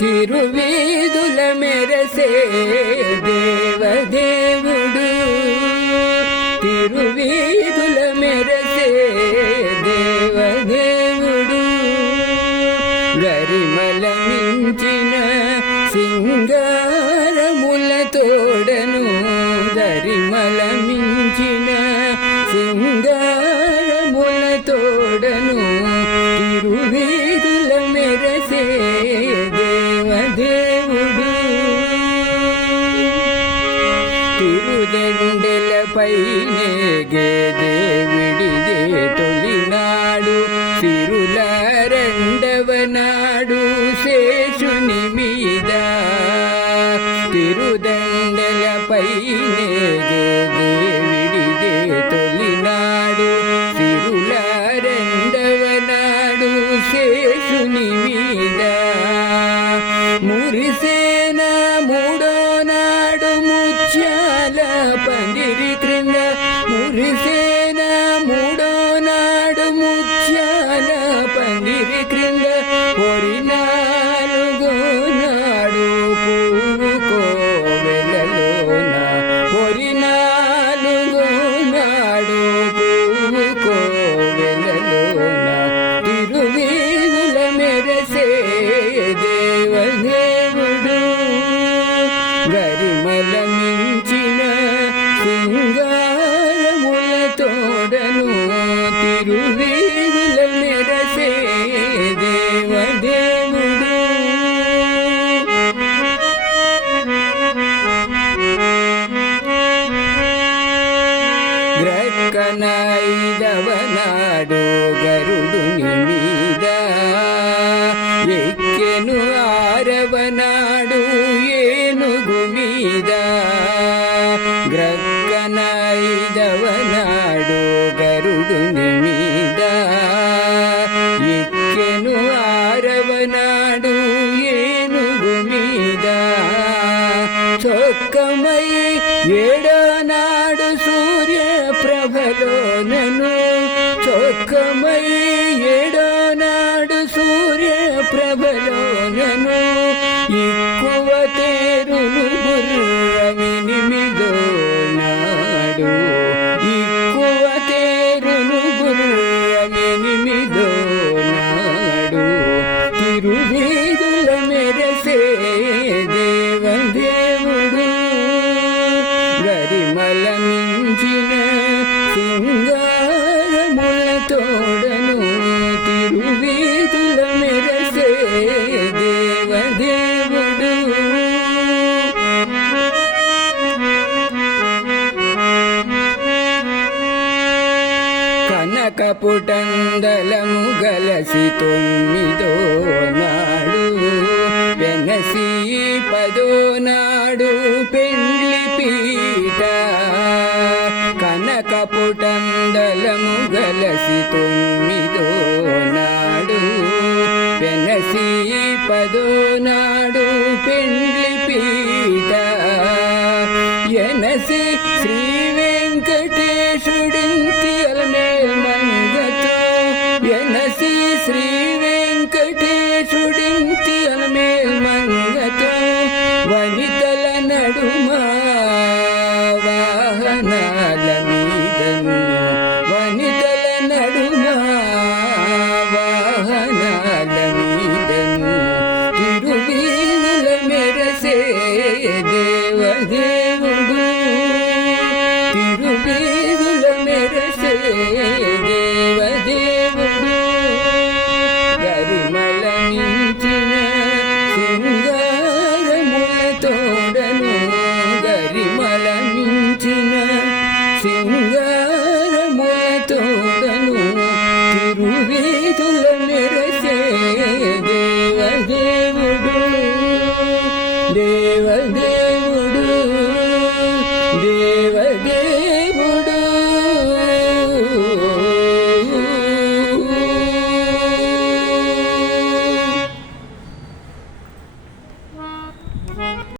తిరువీధుల మెరసే దేవదేవుడు తిరువీధుల మెరసే దేవదేవుడు గరిమల మించిన సింగారముల తోడను గరిమల మించిన సింగారముల తోడను తిరువీధుల మెరసే దేవదేవుడు తిరుదెండెల పైనే దేవుడిదే తొలినాడు సిరుల రెండవ నాడు శేషుని మీద తిరుదండల పైనే దేవుడిదే తొలినాడు సిరుల రెండవ నాడు శేషుని మీద మురిసేన మూడో నాడు ముత్యాల పందిరి క్రింద మురిసేన మూడో నాడు ముత్యాల పందిరి క్రింద నాలుగో నాడు పువ్వు కోవెలలోన నాలుగో నాడు పువ్వు కోవెలలోన తిరువీధుల మెరసే దేవదేవుడు గరిమల మించిన సింగారముల తోడను తిరువీధుల మెరసే దేవదేవుడు గ్రక్కనైదవ నాడు గరుడుని మీద ఎక్కెను ఆరవ నాడు ఏనుగు మీద గ్రక్కనైదవ నాడు గరుడుని మీద ఎక్కెను ఆరవ నాడు ఏనుగు మీద చొక్కమై ఏడో నాడు సూర్య ప్రభలోనను చొక్కమై ఏడో నాడు సూర్య ప్రభలోనను ఎక్కువ తేరును గుర్రమినిమిదో నాడు ఎక్కువ తేరును గుర్రమినిమిదో నాడు తిరువీధుల మెరసే దేవదేవుడు గరిమల మించిన సింగారముల తోడను తిరువీధుల మెరసే దేవదేవుడు కనకపుటందలము గలసి తొమ్మిదో నాడు వెనసి పదో నాడు పెండ్లి పీట కనకపుటందలము గలసి తొమ్మిదో నాడు వెనసి పదో నాడు